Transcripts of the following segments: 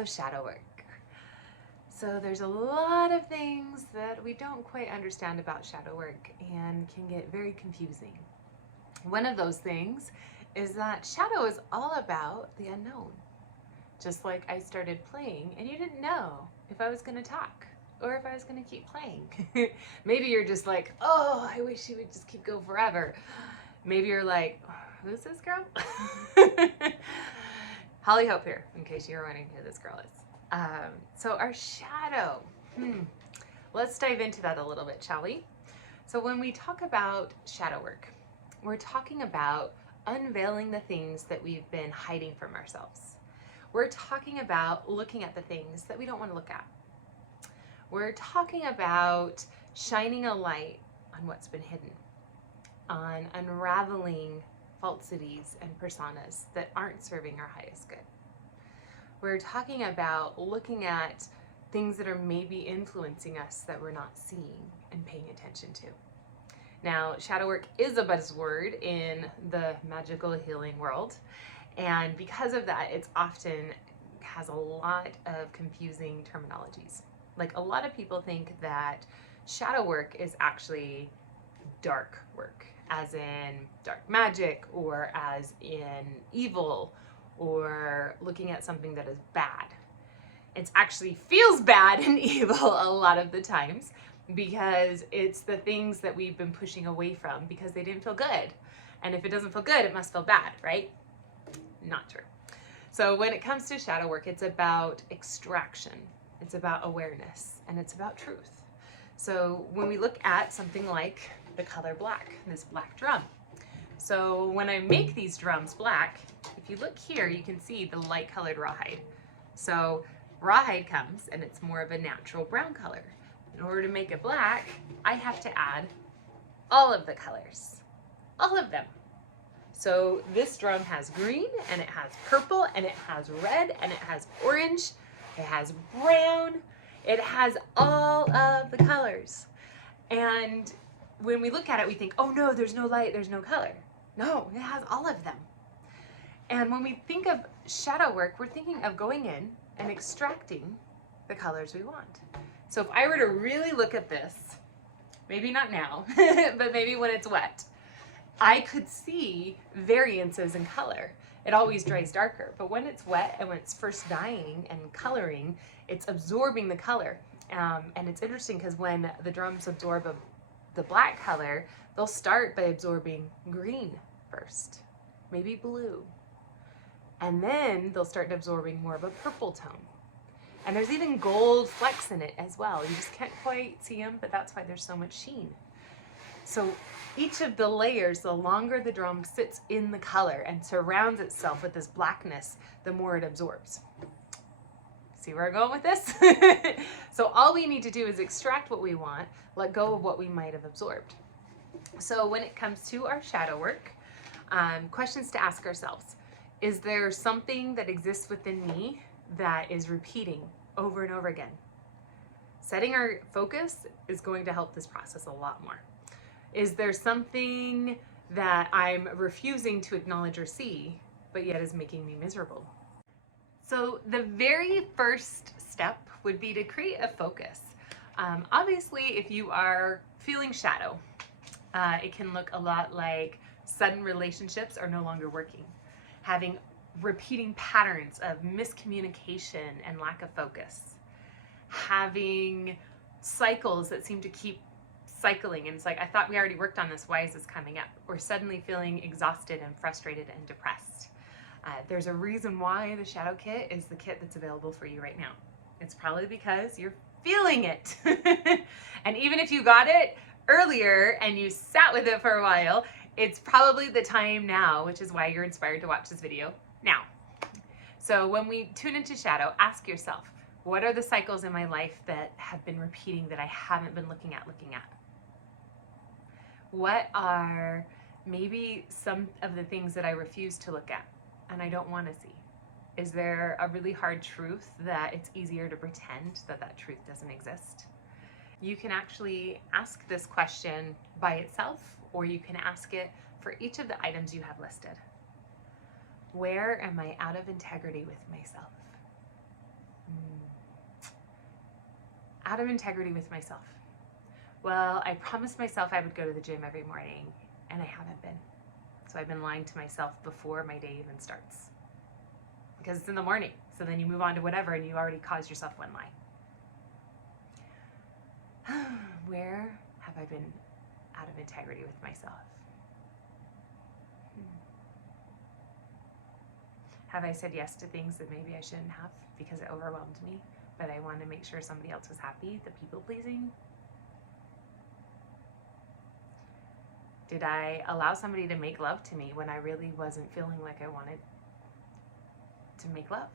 of shadow work. So there's a lot of things that we don't quite understand about shadow work and can get very confusing. One of those things is that shadow is all about the unknown. Just like I started playing and you didn't know if I was going to talk or if I was going to keep playing. Maybe you're just like, oh, I wish she would just keep going forever. Maybe you're like, who's this girl? Hollie Hope here, in case you're wondering who this girl is. So our shadow, let's dive into that a little bit, shall we? So when we talk about shadow work, we're talking about unveiling the things that we've been hiding from ourselves. We're talking about looking at the things that we don't want to look at. We're talking about shining a light on what's been hidden, on unraveling falsities and personas that aren't serving our highest good. We're talking about looking at things that are maybe influencing us that we're not seeing and paying attention to. Now, shadow work is a buzzword in the magical healing world, and because of that, it's often has a lot of confusing terminologies. Like, a lot of people think that shadow work is actually dark work, as in dark magic, or as in evil, or looking at something that is bad. It actually feels bad and evil a lot of the times because it's the things that we've been pushing away from because they didn't feel good. And if it doesn't feel good, it must feel bad, right? Not true. So when it comes to shadow work, it's about extraction, it's about awareness, and it's about truth. So when we look at something like the color black, this black drum. So when I make these drums black, if you look here, you can see the light colored rawhide. So rawhide comes and it's more of a natural brown color. In order to make it black, I have to add all of the colors, all of them. So this drum has green and it has purple and it has red and it has orange, it has brown, it has all of the colors. And when we look at it, we think, oh no, there's no light, there's no color. No, it has all of them. And when we think of shadow work, we're thinking of going in and extracting the colors we want. So if I were to really look at this, maybe not now, but maybe when it's wet, I could see variances in color. It always dries darker, but when it's wet and when it's first dyeing and coloring, it's absorbing the color. And it's interesting because when the drums absorb the black color, they'll start by absorbing green first, maybe blue. And then they'll start absorbing more of a purple tone. And there's even gold flecks in it as well. You just can't quite see them, but that's why there's so much sheen. So each of the layers, the longer the drum sits in the color and surrounds itself with this blackness, the more it absorbs. See where I'm going with this? So all we need to do is extract what we want, let go of what we might have absorbed. So when it comes to our shadow work, questions to ask ourselves. Is there something that exists within me that is repeating over and over again? Setting our focus is going to help this process a lot more. Is there something that I'm refusing to acknowledge or see, but yet is making me miserable? So the very first step would be to create a focus. Obviously, if you are feeling shadow, it can look a lot like sudden relationships are no longer working. Having repeating patterns of miscommunication and lack of focus. Having cycles that seem to keep cycling, and it's like, I thought we already worked on this, why is this coming up? Or suddenly feeling exhausted and frustrated and depressed. There's a reason why the shadow kit is the kit that's available for you right now. It's probably because you're feeling it. And even if you got it earlier and you sat with it for a while, it's probably the time now, which is why you're inspired to watch this video now. So when we tune into shadow, ask yourself, what are the cycles in my life that have been repeating that I haven't been looking at? What are maybe some of the things that I refuse to look at and I don't want to see? Is there a really hard truth that it's easier to pretend that that truth doesn't exist? You can actually ask this question by itself, or you can ask it for each of the items you have listed. Where am I out of integrity with myself? out of integrity with myself. Well, I promised myself I would go to the gym every morning, and I haven't been. So I've been lying to myself before my day even starts. Because it's in the morning. So then you move on to whatever, and you already caused yourself one lie. Where have I been out of integrity with myself? Have I said yes to things that maybe I shouldn't have because it overwhelmed me, but I wanted to make sure somebody else was happy, the people pleasing? Did I allow somebody to make love to me when I really wasn't feeling like I wanted to make love?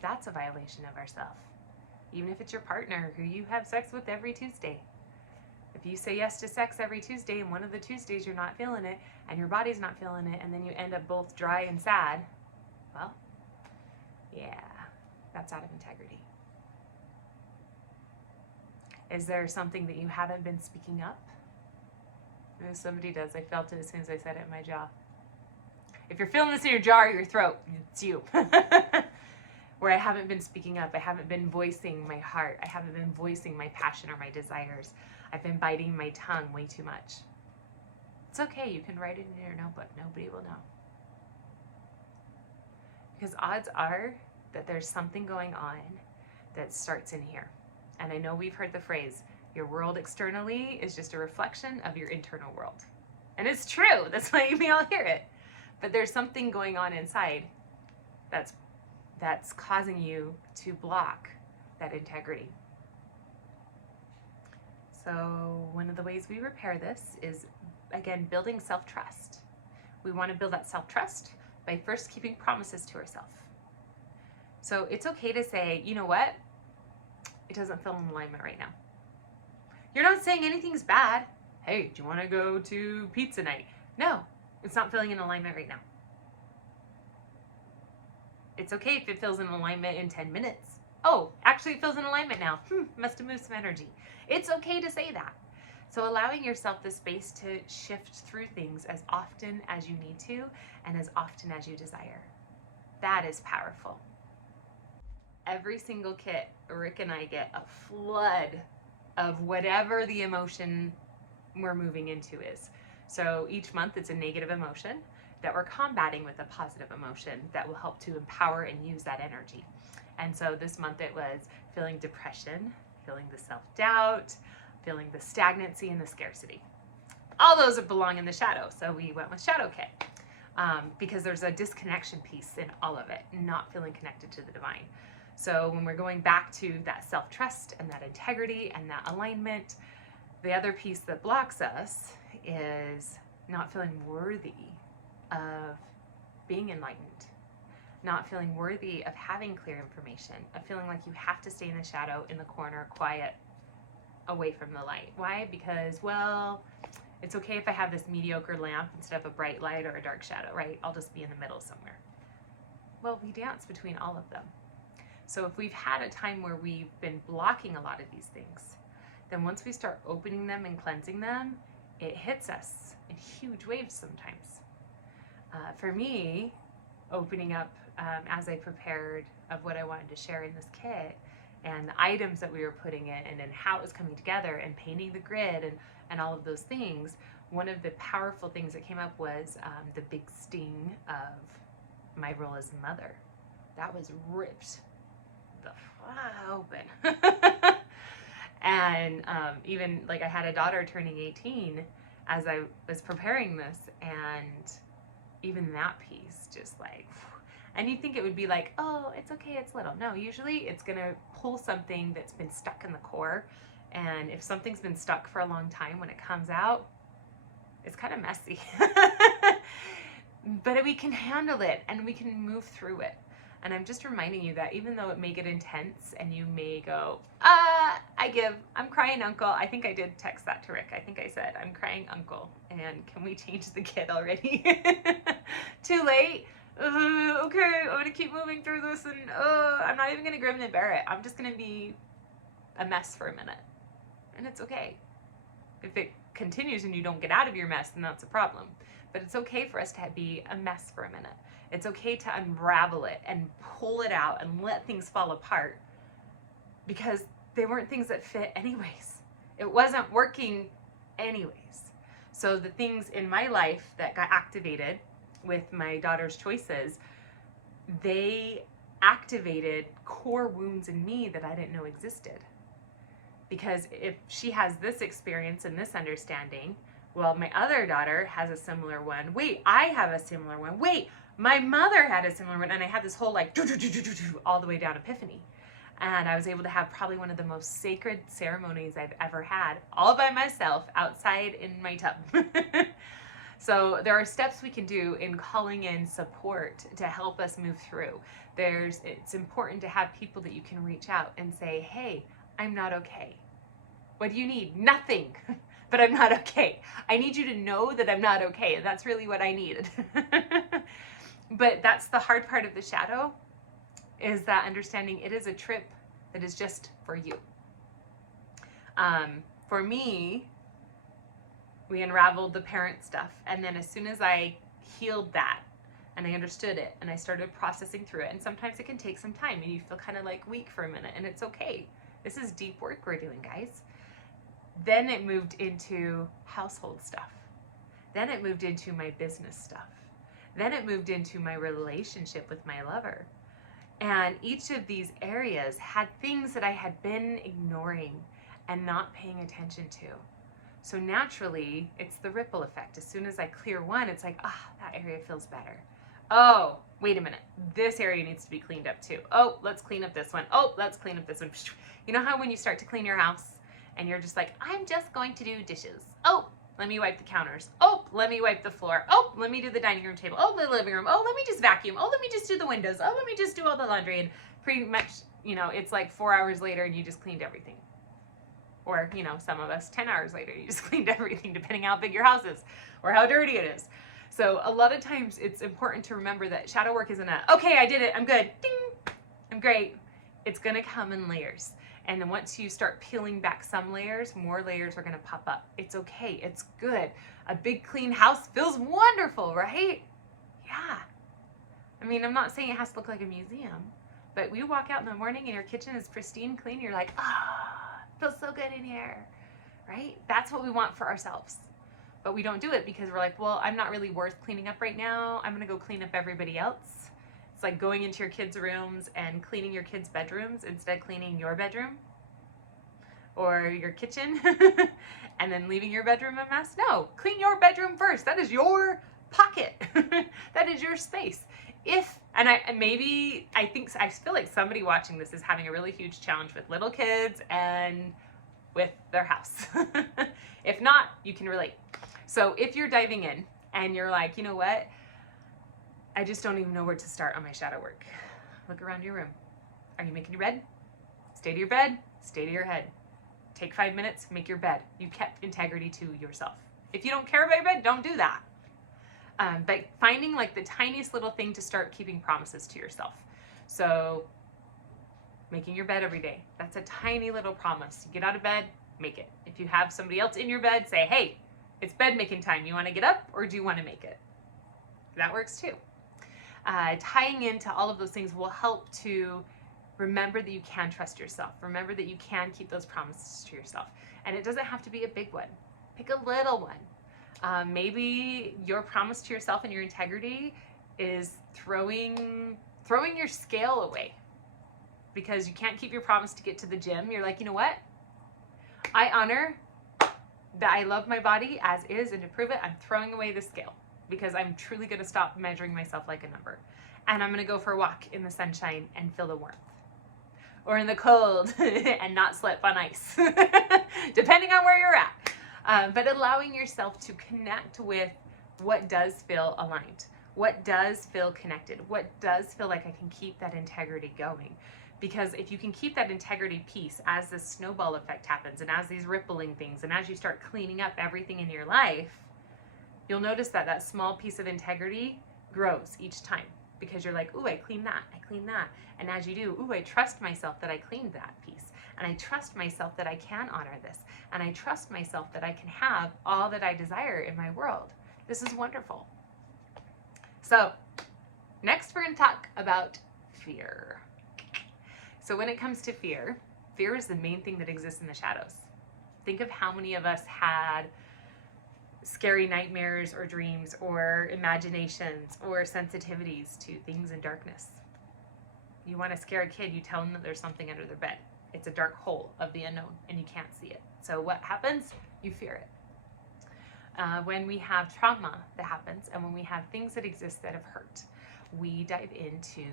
That's a violation of ourself. Even if it's your partner who you have sex with every Tuesday. If you say yes to sex every Tuesday and one of the Tuesdays you're not feeling it and your body's not feeling it and then you end up both dry and sad, well, yeah, that's out of integrity. Is there something that you haven't been speaking up? If somebody does, I felt it as soon as I said it in my jaw. If you're feeling this in your jaw or your throat, it's you. Where I haven't been speaking up, I haven't been voicing my heart, I haven't been voicing my passion or my desires. I've been biting my tongue way too much. It's okay, you can write it in your notebook, nobody will know. Because odds are that there's something going on that starts in here. And I know we've heard the phrase, your world externally is just a reflection of your internal world. And it's true, that's why we all hear it. But there's something going on inside that's causing you to block that integrity. So one of the ways we repair this is, again, building self-trust. We want to build that self-trust by first keeping promises to ourselves. So it's okay to say, you know what? It doesn't feel in alignment right now. You're not saying anything's bad. Hey, do you want to go to pizza night? No, it's not feeling in alignment right now. It's okay if it feels in alignment in 10 minutes. Oh, actually it feels in alignment now. Must have moved some energy. It's okay to say that. So allowing yourself the space to shift through things as often as you need to and as often as you desire. That is powerful. Every single kit, Rick and I get a flood of whatever the emotion we're moving into is. So each month it's a negative emotion that we're combating with a positive emotion that will help to empower and use that energy. And so this month it was feeling depression, feeling the self-doubt, feeling the stagnancy and the scarcity. All those belong in the shadow, so we went with Shadow Kit because there's a disconnection piece in all of it, not feeling connected to the divine. So when we're going back to that self-trust and that integrity and that alignment, the other piece that blocks us is not feeling worthy of being enlightened, not feeling worthy of having clear information, of feeling like you have to stay in the shadow, in the corner, quiet, away from the light. Why? Because, well, it's okay if I have this mediocre lamp instead of a bright light or a dark shadow, right? I'll just be in the middle somewhere. Well, we dance between all of them. So if we've had a time where we've been blocking a lot of these things, then once we start opening them and cleansing them, it hits us in huge waves sometimes. For me, opening up as I prepared of what I wanted to share in this kit and the items that we were putting in and how it was coming together and painting the grid and all of those things, one of the powerful things that came up was the big sting of my role as a mother. That was ripped the open. And even like I had a daughter turning 18 as I was preparing this, and even that piece just like, and you think it would be like, oh, it's okay, it's little. No, usually it's gonna pull something that's been stuck in the core, and if something's been stuck for a long time, when it comes out, it's kind of messy. But we can handle it and we can move through it. And I'm just reminding you that even though it may get intense and you may go, I'm crying uncle. I think I did text that to Rick. I think I said, I'm crying uncle. And can we change the kid already? Too late? Okay, I'm going to keep moving through this and I'm not even going to grin and bear it. I'm just going to be a mess for a minute. And it's okay. If it continues and you don't get out of your mess, then that's a problem. But it's okay for us to be a mess for a minute. It's okay to unravel it and pull it out and let things fall apart, because they weren't things that fit anyways. It wasn't working anyways. So the things in my life that got activated with my daughter's choices, they activated core wounds in me that I didn't know existed. Because if she has this experience and this understanding, well, my other daughter has a similar one. Wait, I have a similar one. Wait, my mother had a similar one. And I had this whole like all the way down epiphany. And I was able to have probably one of the most sacred ceremonies I've ever had, all by myself, outside in my tub. So there are steps we can do in calling in support to help us move through. It's important to have people that you can reach out and say, hey, I'm not okay. What do you need? Nothing, but I'm not okay. I need you to know that I'm not okay. And that's really what I needed. But that's the hard part of the shadow, is that understanding it is a trip that is just for you. For me, we unraveled the parent stuff. And then as soon as I healed that and I understood it and I started processing through it, and sometimes it can take some time and you feel kind of like weak for a minute, and it's okay. This is deep work we're doing, guys. Then it moved into household stuff. Then it moved into my business stuff. Then it moved into my relationship with my lover. And each of these areas had things that I had been ignoring and not paying attention to. So naturally, it's the ripple effect. As soon as I clear one, it's like, that area feels better. Oh, wait a minute. This area needs to be cleaned up too. Oh, let's clean up this one. Oh, let's clean up this one. You know how when you start to clean your house and you're just like, I'm just going to do dishes. Oh, let me wipe the counters. Oh, let me wipe the floor. Oh, let me do the dining room table. Oh, the living room. Oh, let me just vacuum. Oh, let me just do the windows. Oh, let me just do all the laundry. And pretty much, it's like 4 hours later and you just cleaned everything. Or, some of us 10 hours later, you just cleaned everything, depending how big your house is or how dirty it is. So a lot of times it's important to remember that shadow work isn't okay, I did it, I'm good, ding, I'm great. It's going to come in layers. And then once you start peeling back some layers, more layers are going to pop up. It's okay. It's good. A big clean house feels wonderful, right? Yeah. I mean, I'm not saying it has to look like a museum, but we walk out in the morning and your kitchen is pristine clean. You're like, it feels so good in here, right? That's what we want for ourselves. But we don't do it because we're like, well, I'm not really worth cleaning up right now. I'm going to go clean up everybody else. It's like going into your kids' rooms and cleaning your kids' bedrooms instead of cleaning your bedroom or your kitchen and then leaving your bedroom a mess. No, clean your bedroom first. That is your pocket. That is your space. I feel like somebody watching this is having a really huge challenge with little kids and with their house. If not, you can relate. So if you're diving in and you're like, you know what? I just don't even know where to start on my shadow work. Look around your room. Are you making your bed? Stay to your bed, stay to your head. Take 5 minutes, make your bed. You kept integrity to yourself. If you don't care about your bed, don't do that. But finding like the tiniest little thing to start keeping promises to yourself. So making your bed every day. That's a tiny little promise. You get out of bed, make it. If you have somebody else in your bed, say, hey, it's bed making time. You want to get up or do you want to make it? That works too. Tying into all of those things will help to remember that you can trust yourself. Remember that you can keep those promises to yourself. And it doesn't have to be a big one. Pick a little one. Maybe your promise to yourself and your integrity is throwing your scale away because you can't keep your promise to get to the gym. You're like, you know what? I honor that I love my body as is, and to prove it, I'm throwing away the scale because I'm truly going to stop measuring myself like a number. And I'm going to go for a walk in the sunshine and feel the warmth. Or in the cold and not slip on ice, depending on where you're at. But allowing yourself to connect with what does feel aligned, what does feel connected, what does feel like I can keep that integrity going. Because if you can keep that integrity piece as the snowball effect happens and as these rippling things and as you start cleaning up everything in your life, you'll notice that that small piece of integrity grows each time. Because you're like, ooh, I cleaned that, I cleaned that. And as you do, ooh, I trust myself that I cleaned that piece. and I trust myself that I can honor this, and I trust myself that I can have all that I desire in my world. This is wonderful. So next we're going to talk about fear. So when it comes to fear, fear is the main thing that exists in the shadows. Think of how many of us had scary nightmares or dreams or imaginations or sensitivities to things in darkness. You want to scare a kid, you tell them that there's something under their bed. It's a dark hole of the unknown and you can't see it. So what happens? You fear it. When we have trauma that happens and when we have things that exist that have hurt, we dive into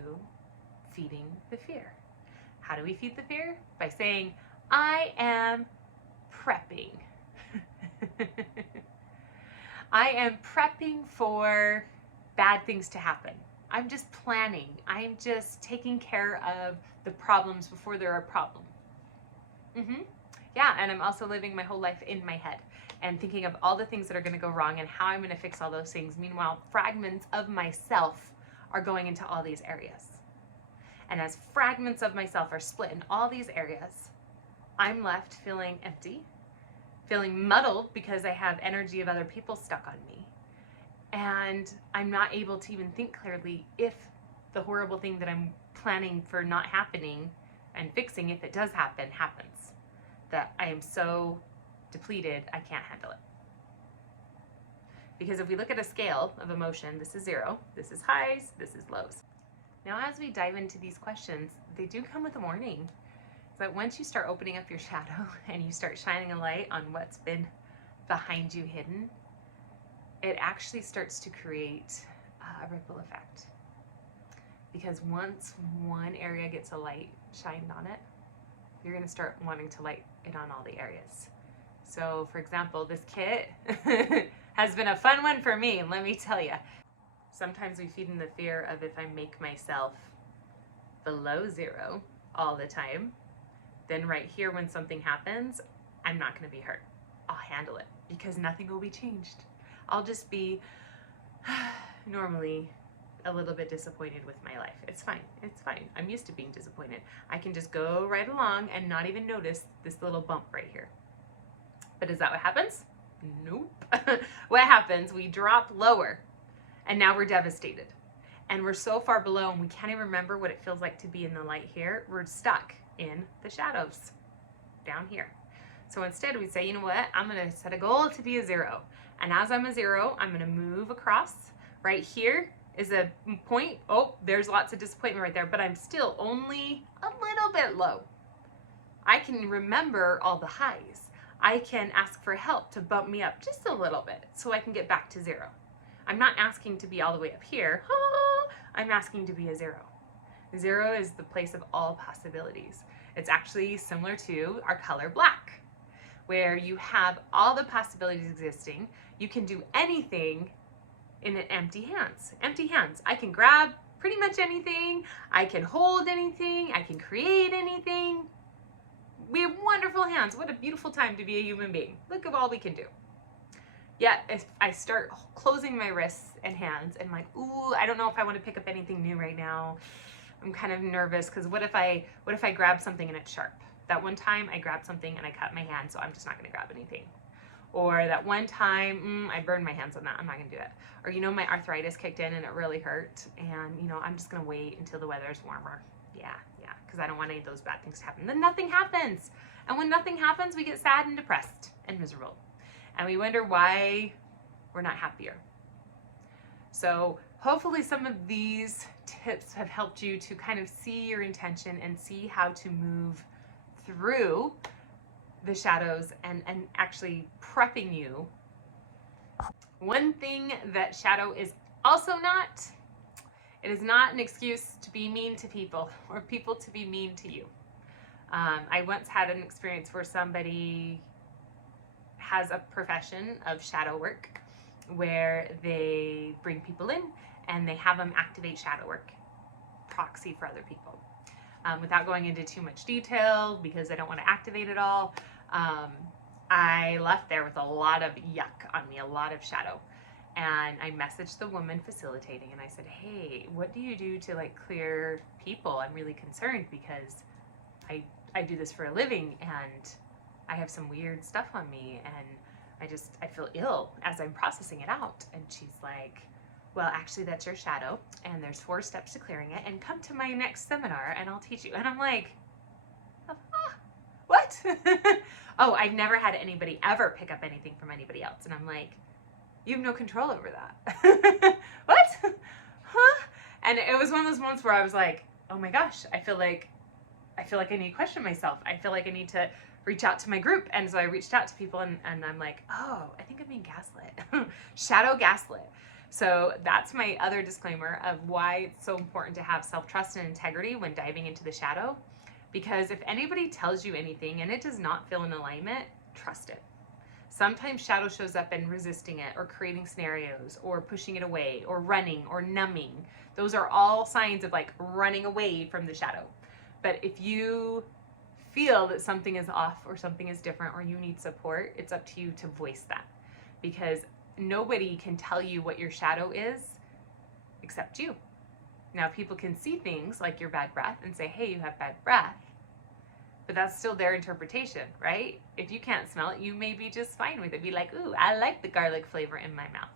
feeding the fear. How do we feed the fear? By saying, I am prepping. I am prepping for bad things to happen. I'm just planning. I'm just taking care of the problems before they're a problem. Yeah, and I'm also living my whole life in my head and thinking of all the things that are going to go wrong and how I'm going to fix all those things. Meanwhile, fragments of myself are going into all these areas. And as fragments of myself are split in all these areas, I'm left feeling empty, feeling muddled because I have energy of other people stuck on me. And I'm not able to even think clearly if the horrible thing that I'm planning for not happening and fixing, if it does happen, happens. That I am so depleted, I can't handle it. Because if we look at a scale of emotion, this is 0, this is highs, this is lows. Now, as we dive into these questions, they do come with a warning. That once you start opening up your shadow and you start shining a light on what's been behind you hidden, it actually starts to create a ripple effect. Because once one area gets a light shined on it, you're going to start wanting to light it on all the areas. So, for example, this kit has been a fun one for me, let me tell you. Sometimes we feed in the fear of if I make myself below 0 all the time, then right here when something happens, I'm not going to be hurt. I'll handle it because nothing will be changed. I'll just be normally a little bit disappointed with my life. It's fine. It's fine. I'm used to being disappointed. I can just go right along and not even notice this little bump right here. But is that what happens? Nope. What happens? We drop lower and now we're devastated. And we're so far below and we can't even remember what it feels like to be in the light here. We're stuck in the shadows down here. So instead we say, you know what? I'm going to set a goal to be a 0. And as I'm a 0, I'm going to move across. Right here is a point. Oh, there's lots of disappointment right there, but I'm still only a little bit low. I can remember all the highs. I can ask for help to bump me up just a little bit so I can get back to 0. I'm not asking to be all the way up here. I'm asking to be a 0. 0 is the place of all possibilities. It's actually similar to our color black, where you have all the possibilities existing. You can do anything in an empty hands. Empty hands. I can grab pretty much anything. I can hold anything. I can create anything. We have wonderful hands. What a beautiful time to be a human being. Look at all we can do. Yet, if I start closing my wrists and hands and like, ooh, I don't know if I want to pick up anything new right now. I'm kind of nervous because what if I grab something and it's sharp? That one time I grabbed something and I cut my hand, so I'm just not going to grab anything. Or that one time I burned my hands on that, I'm not going to do it. Or my arthritis kicked in and it really hurt, and I'm just going to wait until the weather's warmer. Yeah, because I don't want any of those bad things to happen. Then nothing happens. And when nothing happens, we get sad and depressed and miserable. And we wonder why we're not happier. So hopefully some of these tips have helped you to kind of see your intention and see how to move through the shadows and actually prepping you. One thing that shadow is also not, it is not an excuse to be mean to people or people to be mean to you. I once had an experience where somebody has a profession of shadow work where they bring people in and they have them activate shadow work, proxy for other people. Without going into too much detail because I don't want to activate it all, I left there with a lot of yuck on me, a lot of shadow. And I messaged the woman facilitating and I said, hey, what do you do to clear people? I'm really concerned because I I do this for a living and I have some weird stuff on me and I feel ill as I'm processing it out. And she's like, well, actually that's your shadow and there's 4 steps to clearing it, and come to my next seminar and I'll teach you. And I'm like, what? Oh, I've never had anybody ever pick up anything from anybody else. And I'm like, you have no control over that. What? Huh? And it was one of those moments where I was like, oh my gosh, I feel like I need to question myself. I feel like I need to reach out to my group. And so I reached out to people and I'm like, oh, I think I'm being gaslit. Shadow gaslit. So that's my other disclaimer of why it's so important to have self-trust and integrity when diving into the shadow. Because if anybody tells you anything and it does not feel in alignment, trust it. Sometimes shadow shows up in resisting it or creating scenarios or pushing it away or running or numbing. Those are all signs of like running away from the shadow. But if you feel that something is off or something is different or you need support, it's up to you to voice that. Because nobody can tell you what your shadow is except you. Now, people can see things like your bad breath and say, hey, you have bad breath. But that's still their interpretation, right? If you can't smell it, you may be just fine with it. Be like, ooh, I like the garlic flavor in my mouth.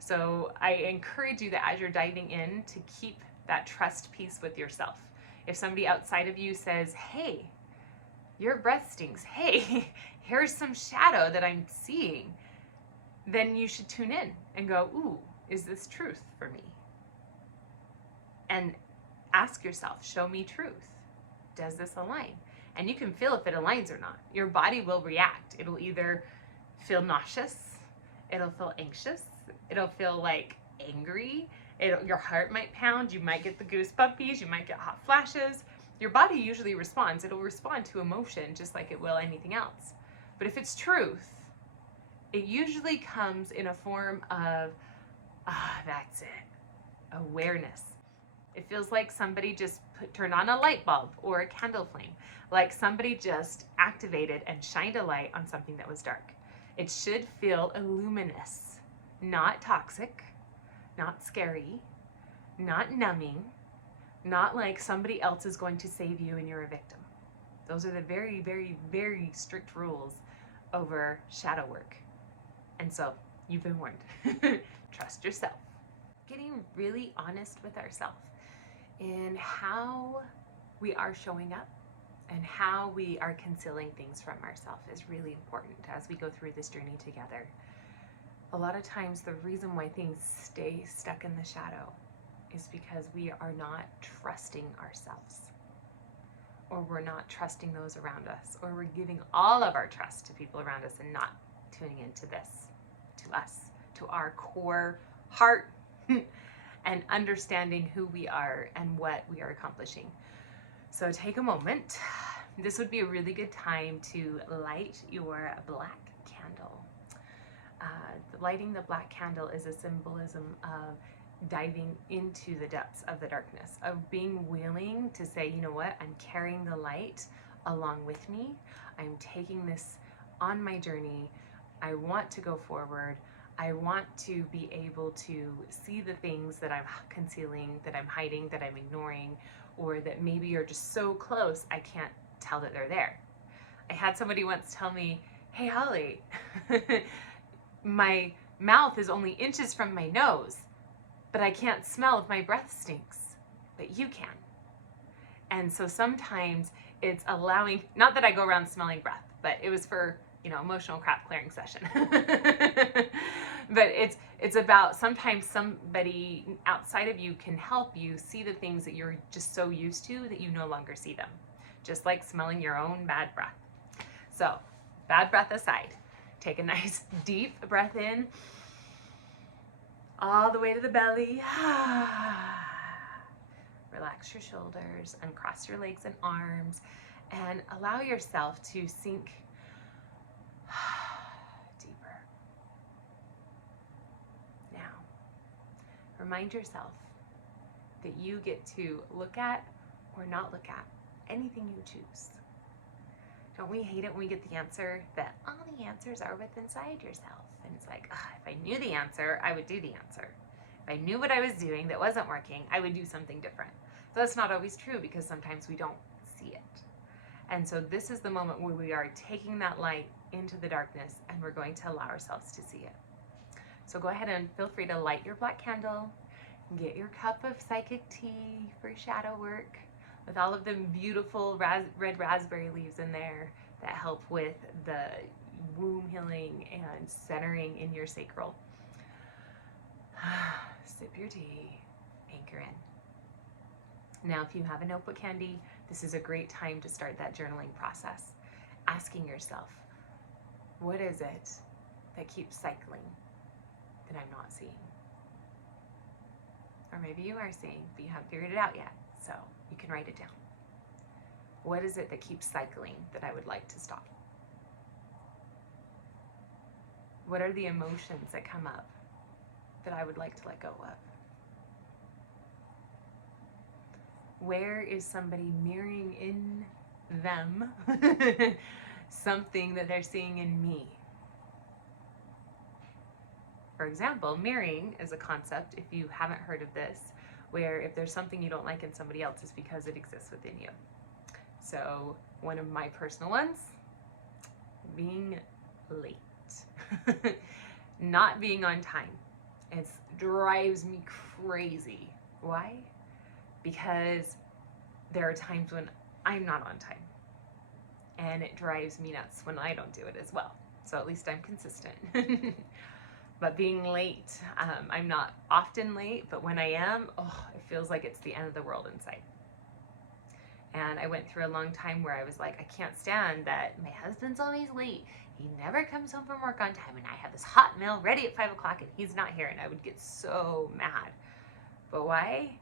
So I encourage you that as you're diving in to keep that trust piece with yourself. If somebody outside of you says, hey, your breath stinks. Hey, here's some shadow that I'm seeing. Then you should tune in and go, ooh, is this truth for me? And ask yourself, show me truth. Does this align? And you can feel if it aligns or not. Your body will react. It'll either feel nauseous, it'll feel anxious, it'll feel like angry, your heart might pound, you might get the goosebumpies, you might get hot flashes. Your body usually responds. It'll respond to emotion just like it will anything else. But if it's truth, it usually comes in a form of, that's it, awareness. It feels like somebody just turned on a light bulb or a candle flame, like somebody just activated and shined a light on something that was dark. It should feel luminous, not toxic, not scary, not numbing, not like somebody else is going to save you and you're a victim. Those are the very, very, very strict rules over shadow work. And so you've been warned. Trust yourself. Getting really honest with ourselves in how we are showing up and how we are concealing things from ourselves is really important as we go through this journey together. A lot of times the reason why things stay stuck in the shadow is because we are not trusting ourselves, or we're not trusting those around us, or we're giving all of our trust to people around us and not tuning into this, to us, to our core heart and understanding who we are and what we are accomplishing. So take a moment. This would be a really good time to light your black candle. Lighting the black candle is a symbolism of diving into the depths of the darkness, of being willing to say, you know what, I'm carrying the light along with me. I'm taking this on my journey. I want to go forward. I want to be able to see the things that I'm concealing, that I'm hiding, that I'm ignoring, or that maybe are just so close I can't tell that they're there. I had somebody once tell me, hey, Hollie, my mouth is only inches from my nose, but I can't smell if my breath stinks, but you can. And so sometimes it's allowing, not that I go around smelling breath, but it was for, emotional crap clearing session. But it's about sometimes somebody outside of you can help you see the things that you're just so used to that you no longer see them. Just like smelling your own bad breath. So, bad breath aside, take a nice deep breath in, all the way to the belly. Relax your shoulders, uncross your legs and arms, and allow yourself to sink deeper. Now, remind yourself that you get to look at or not look at anything you choose. Don't we hate it when we get the answer that all the answers are within inside yourself? And it's like, if I knew the answer, I would do the answer. If I knew what I was doing that wasn't working, I would do something different. So that's not always true because sometimes we don't see it. And so this is the moment where we are taking that light into the darkness and we're going to allow ourselves to see it. So go ahead and feel free to light your black candle, get your cup of psychic tea for shadow work with all of the beautiful red raspberry leaves in there that help with the womb healing and centering in your sacral. Sip your tea, anchor in. Now, if you have a notebook handy, this is a great time to start that journaling process. Asking yourself, what is it that keeps cycling that I'm not seeing? Or maybe you are seeing, but you haven't figured it out yet, so you can write it down. What is it that keeps cycling that I would like to stop? What are the emotions that come up that I would like to let go of? Where is somebody mirroring in them something that they're seeing in me? For example, mirroring is a concept, if you haven't heard of this, where if there's something you don't like in somebody else, it's because it exists within you. So one of my personal ones, being late. Not being on time. It drives me crazy. Why? Because there are times when I'm not on time. And it drives me nuts when I don't do it as well. So at least I'm consistent. But being late, I'm not often late, but when I am, it feels like it's the end of the world inside. And I went through a long time where I was like, I can't stand that my husband's always late. He never comes home from work on time, and I have this hot meal ready at 5 o'clock and he's not here, and I would get so mad. But why?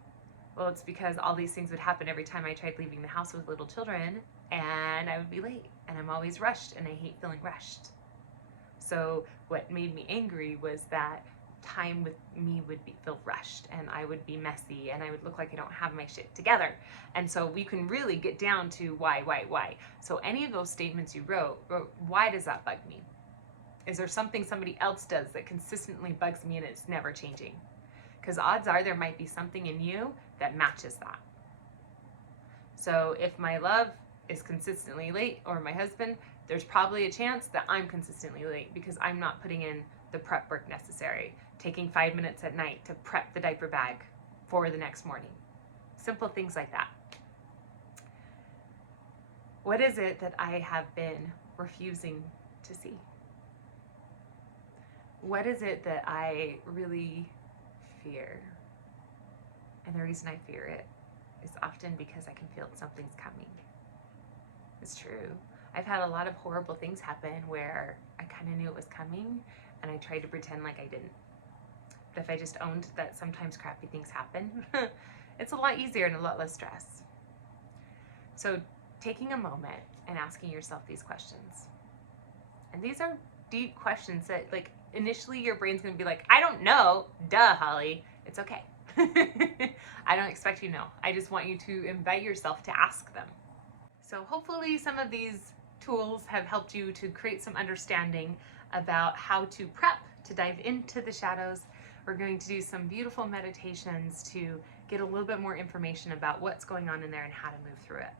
Well, it's because all these things would happen every time I tried leaving the house with little children, and I would be late, and I'm always rushed, and I hate feeling rushed. So what made me angry was that time with me would feel rushed, and I would be messy, and I would look like I don't have my shit together. And so we can really get down to why. So any of those statements you wrote, why does that bug me? Is there something somebody else does that consistently bugs me and it's never changing? Because odds are there might be something in you that matches that. So if my love is consistently late, or my husband, there's probably a chance that I'm consistently late because I'm not putting in the prep work necessary, taking 5 minutes at night to prep the diaper bag for the next morning. Simple things like that. What is it that I have been refusing to see? What is it that I really fear? And the reason I fear it is often because I can feel something's coming. It's true. I've had a lot of horrible things happen where I kind of knew it was coming and I tried to pretend like I didn't. But if I just owned that sometimes crappy things happen, it's a lot easier and a lot less stress. So taking a moment and asking yourself these questions. And these are deep questions that, like, initially your brain's going to be like, I don't know. Duh, Holly. It's okay. I don't expect you to know. I just want you to invite yourself to ask them. So hopefully some of these tools have helped you to create some understanding about how to prep to dive into the shadows. We're going to do some beautiful meditations to get a little bit more information about what's going on in there and how to move through it.